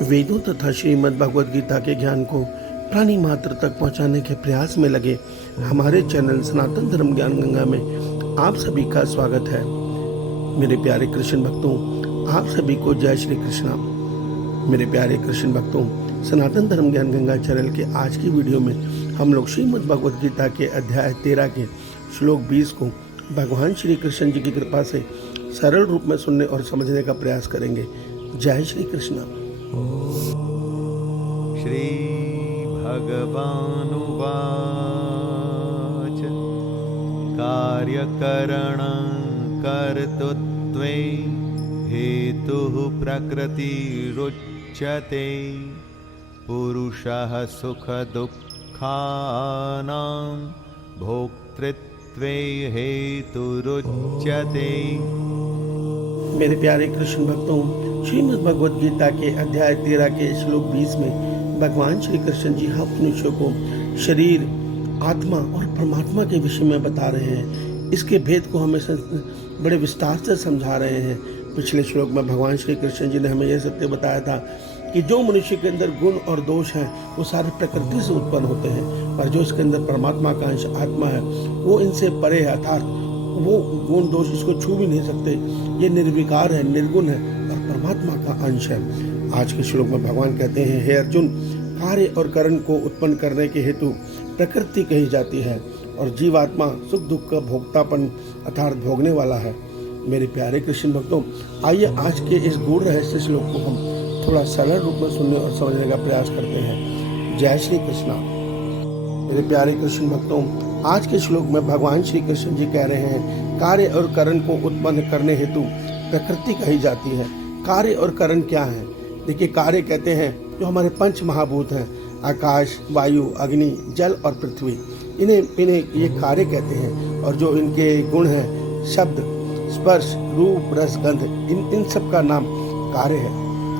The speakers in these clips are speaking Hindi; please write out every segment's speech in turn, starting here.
वेदों तथा श्रीमद् भगवद गीता के ज्ञान को प्राणी मात्र तक पहुंचाने के प्रयास में लगे हमारे चैनल सनातन धर्म ज्ञान गंगा में आप सभी का स्वागत है। मेरे प्यारे कृष्ण भक्तों, आप सभी को जय श्री कृष्णा। मेरे प्यारे कृष्ण भक्तों, सनातन धर्म ज्ञान गंगा चैनल के आज की वीडियो में हम लोग श्रीमद् भगवद गीता के अध्याय 13 के श्लोक 20 को भगवान श्री कृष्ण जी की कृपा से सरल रूप में सुनने और समझने का प्रयास करेंगे। जय श्री कृष्ण। श्री भगवानुवाच कार्यकरणं कर्तृत्वे हेतुः प्रकृतिरुच्यते पुरुषः सुखदुःखानां भोक्तृत्वे हेतुरुच्यते। मेरे प्यारे कृष्ण भक्तों, श्रीमद् भगवद गीता के अध्याय 13 के श्लोक 20 में भगवान श्री कृष्ण जी हम मनुष्यों को शरीर, आत्मा और परमात्मा के विषय में बता रहे हैं। इसके भेद को हमें बड़े विस्तार से समझा रहे हैं। पिछले श्लोक में भगवान श्री कृष्ण जी ने हमें यह सत्य बताया था कि जो मनुष्य के अंदर गुण और दोष हैं वो सारे प्रकृति से उत्पन्न होते हैं, पर जो इसके अंदर परमात्मा का अंश आत्मा है वो इनसे परे है, अर्थात वो गुण दोष इसको छू भी नहीं सकते। ये निर्विकार है, निर्गुण है और परमात्मा का अंश है। आज के श्लोक में भगवान कहते हैं, हे अर्जुन, कार्य और करण को उत्पन्न करने के हेतु प्रकृति कही जाती है और जीवात्मा सुख दुख का भोक्तापन अर्थात भोगने वाला है। मेरे प्यारे कृष्ण भक्तों, आइए आज के इस गूढ़ रहस्य श्लोक को हम थोड़ा सरल रूप में सुनने और समझने का प्रयास करते हैं। जय श्री कृष्णा। मेरे प्यारे कृष्ण भक्तों, आज के श्लोक में भगवान श्री कृष्ण जी कह रहे हैं, कार्य और करण को उत्पन्न करने हेतु प्रकृति कही जाती है। कार्य और करण क्या है? देखिए, कार्य कहते हैं जो हमारे पंच महाभूत हैं, आकाश, वायु, अग्नि, जल और पृथ्वी, इन्हें ये कार्य कहते हैं। और जो इनके गुण हैं, शब्द, स्पर्श, रूप, रस, गंध, इन सब का नाम कार्य है।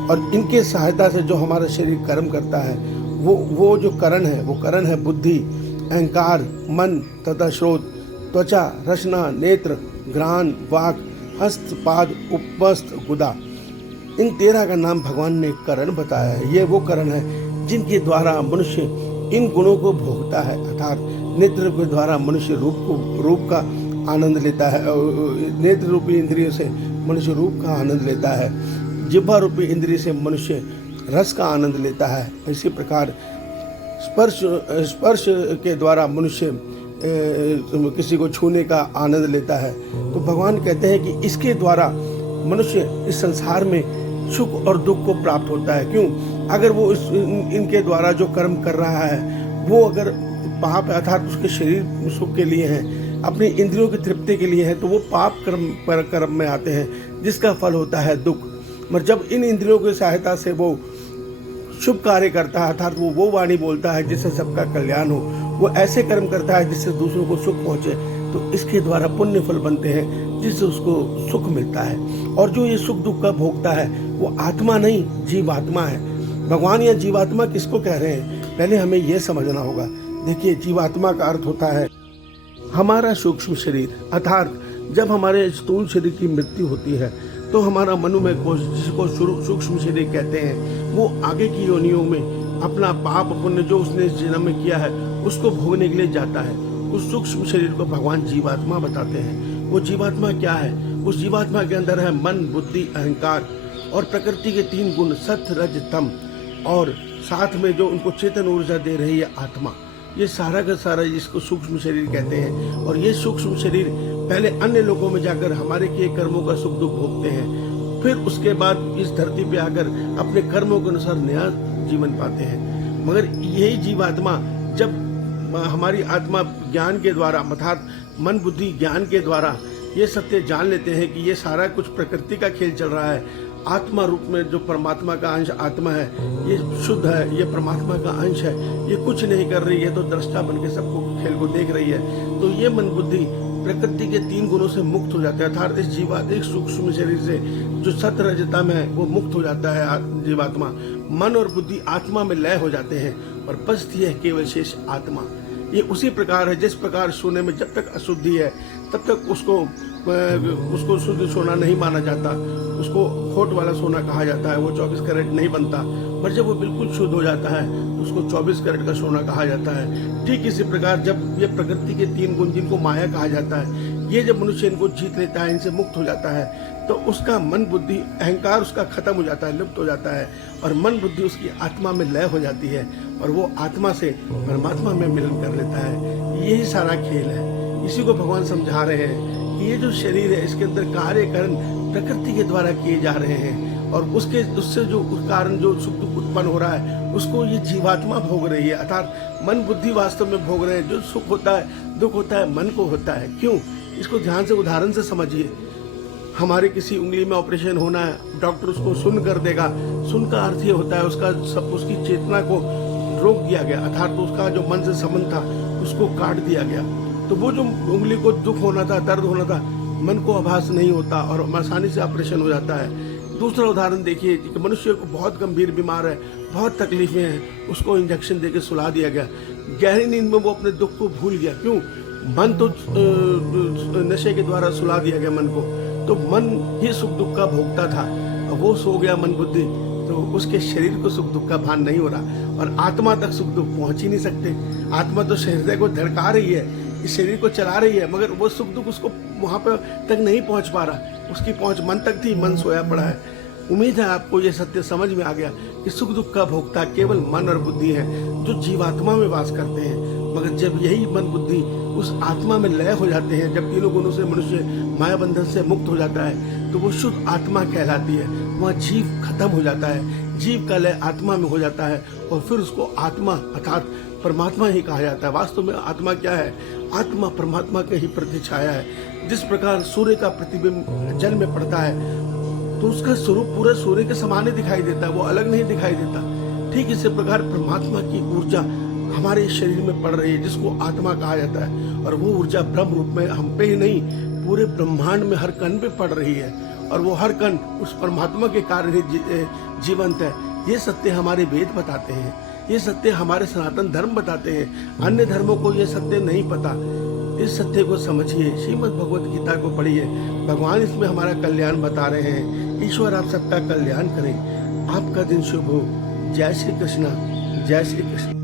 और इनके सहायता से जो हमारा शरीर कर्म करता है वो जो करण है, वो करण है बुद्धि, अहंकार, मन तथा श्रोत, त्वचा, रसना, नेत्र, घ्राण, वाक, हस्त, पाद, उपस्थ, गुदा। इन 13 का नाम भगवान ने करण बताया है। ये वो करण है जिनके द्वारा मनुष्य इन गुणों को भोगता है, अर्थात नेत्र के द्वारा मनुष्य रूप का आनंद लेता है। नेत्र रूपी इंद्रियों से मनुष्य रूप का आनंद लेता है। जिह्वा रूपी इंद्रिय से मनुष्य रस का आनंद लेता है। इसी प्रकार स्पर्श के द्वारा मनुष्य किसी को छूने का आनंद लेता है। तो भगवान कहते हैं कि इसके द्वारा मनुष्य इस संसार में सुख और दुख को प्राप्त होता है। क्यों? अगर वो इनके द्वारा जो कर्म कर रहा है वो अगर पाप अर्थात उसके शरीर सुख के लिए है, अपनी इंद्रियों की तृप्ति के लिए है, तो वो पाप कर्म में आते हैं, जिसका फल होता है दुख। मगर जब इन इंद्रियों की सहायता से वो शुभ कार्य करता है, अर्थात वो वाणी बोलता है जिससे सबका कल्याण हो, वो ऐसे कर्म करता है जिससे दूसरों को सुख पहुंचे, तो इसके द्वारा पुण्य फल बनते हैं जिससे उसको सुख मिलता है। और जो ये सुख दुख का भोगता है वो आत्मा नहीं, जीवात्मा है। भगवान या जीवात्मा किसको कह रहे हैं, पहले हमें ये समझना होगा। देखिए, जीवात्मा का अर्थ होता है हमारा सूक्ष्म शरीर, अर्थात जब हमारे स्थूल शरीर की मृत्यु होती है तो हमारा मनोमय कोश, जिसको सूक्ष्म शरीर कहते हैं, वो आगे की योनियों में अपना पाप पुण्य जो उसने इस जन्म में किया है उसको भोगने के लिए जाता है। उस सूक्ष्म शरीर को भगवान जीवात्मा बताते हैं। वो जीवात्मा क्या है? उस जीवात्मा के अंदर है मन, बुद्धि, अहंकार और प्रकृति के 3 गुण, सत्व, रज, तम, और साथ में जो उनको चेतन ऊर्जा दे रही है आत्मा। ये सारा का सारा जिसको सूक्ष्म शरीर कहते हैं। और ये सूक्ष्म शरीर पहले अन्य लोगों में जाकर हमारे किए कर्मों का सुख दुख भोगते हैं, फिर उसके बाद इस धरती पे आकर अपने कर्मों के अनुसार नया जीवन पाते हैं। मगर यही जीवात्मा जब हमारी आत्मा ज्ञान के द्वारा, अर्थात मन बुद्धि ज्ञान के द्वारा ये सत्य जान लेते हैं कि ये सारा कुछ प्रकृति का खेल चल रहा है, आत्मा रूप में जो परमात्मा का अंश आत्मा है ये शुद्ध है, ये परमात्मा का अंश है, ये कुछ नहीं कर रही है, तो दृष्टा बन के सबको खेल को देख रही है, तो ये मन बुद्धि प्रकृति के 3 गुणों से मुक्त हो जाता है। अर्थात इस सूक्ष्म शरीर से जो सत्व रज तम है वो मुक्त हो जाता है जीवात्मा। मन और बुद्धि आत्मा में लय हो जाते हैं और बचती है केवल शेष आत्मा। ये उसी प्रकार है जिस प्रकार सोने में जब तक अशुद्धि है तब तक उसको उसको शुद्ध सोना नहीं माना जाता, उसको खोट वाला सोना कहा जाता है, वो 24 कैरेट नहीं बनता। पर जब वो बिल्कुल शुद्ध हो जाता है उसको 24 कैरेट का सोना कहा जाता है। ठीक इसी प्रकार जब ये प्रकृति के 3 गुण जिनको माया कहा जाता है, ये जब मनुष्य इनको जीत लेता है, इनसे मुक्त हो जाता है, तो उसका मन बुद्धि अहंकार उसका खत्म हो जाता है, लुप्त हो जाता है, और मन बुद्धि उसकी आत्मा में लय हो जाती है, और वो आत्मा से परमात्मा में मिलन कर लेता है। यही सारा खेल है। इसी को भगवान समझा रहे हैं कि ये जो शरीर है इसके अंदर कार्य कर्म प्रकृति के द्वारा किए जा रहे हैं, और उससे जो कारण जो सुख दुख उत्पन्न हो रहा है उसको ये जीवात्मा भोग रही है, अर्थात मन बुद्धि वास्तव में भोग रहे हैं। जो सुख होता है दुख होता है मन को होता है। क्यों? इसको ध्यान से उदाहरण से समझिए। हमारे किसी उंगली में ऑपरेशन होना है, डॉक्टर उसको सुन कर देगा। सुन का अर्थ ये होता है उसकी चेतना को रोक दिया गया, अर्थात तो उसका जो मन से संबंध था उसको काट दिया गया। तो वो जो उंगली को दुख होना था, दर्द होना था, मन को आभास नहीं होता और आसानी से ऑपरेशन हो जाता है। दूसरा उदाहरण देखिए कि मनुष्य को बहुत गंभीर बीमार है, बहुत तकलीफें हैं, उसको इंजेक्शन देके सुला दिया गया। गहरी नींद में वो अपने दुख को भूल गया। क्यों? मन तो नशे के द्वारा सुला दिया गया मन को, तो मन ही सुख दुख का भोगता था, वो सो गया मन बुद्धि, तो उसके शरीर को सुख दुख का भान नहीं हो रहा, और आत्मा तक सुख दुख पहुंच ही नहीं सकते। आत्मा तो हृदय को धड़का रही है, इस शरीर को चला रही है, मगर वो सुख दुख उसको वहां पर तक नहीं पहुंच पा रहा। उसकी पहुंच मन तक थी, मन सोया पड़ा है। उम्मीद है आपको ये सत्य समझ में आ गया कि सुख दुख का भोक्ता केवल मन और बुद्धि है जो जीवात्मा में वास करते हैं। मगर जब यही मन बुद्धि उस आत्मा में लय हो जाते हैं, जब तीनों गुणों से मनुष्य माया बंधन से मुक्त हो जाता है, तो वो शुद्ध आत्मा कहलाती है। वहाँ जीव खत्म हो जाता है, जीव का लय आत्मा में हो जाता है, और फिर उसको आत्मा अर्थात परमात्मा ही कहा जाता है। वास्तव में आत्मा क्या है? आत्मा परमात्मा के ही प्रति छाया है। जिस प्रकार सूर्य का प्रतिबिंब जल में पड़ता है तो उसका स्वरूप पूरे सूर्य के समान ही दिखाई देता है, वो अलग नहीं दिखाई देता। ठीक इसी प्रकार परमात्मा की ऊर्जा हमारे शरीर में पड़ रही है, जिसको आत्मा कहा जाता है, और वो ऊर्जा ब्रह्म रूप में हम पे ही नहीं पूरे ब्रह्मांड में हर कण पे पड़ रही है, और वो हर कण उस परमात्मा के कारण ही जीवंत है। ये सत्य हमारे वेद बताते हैं, ये सत्य हमारे सनातन धर्म बताते हैं। अन्य धर्मों को ये सत्य नहीं पता। इस सत्य को समझिए, श्रीमद् भगवत गीता को पढ़िए, भगवान इसमें हमारा कल्याण बता रहे हैं। ईश्वर आप सबका कल्याण करें, आपका दिन शुभ हो। जय श्री कृष्णा, जय श्री कृष्ण।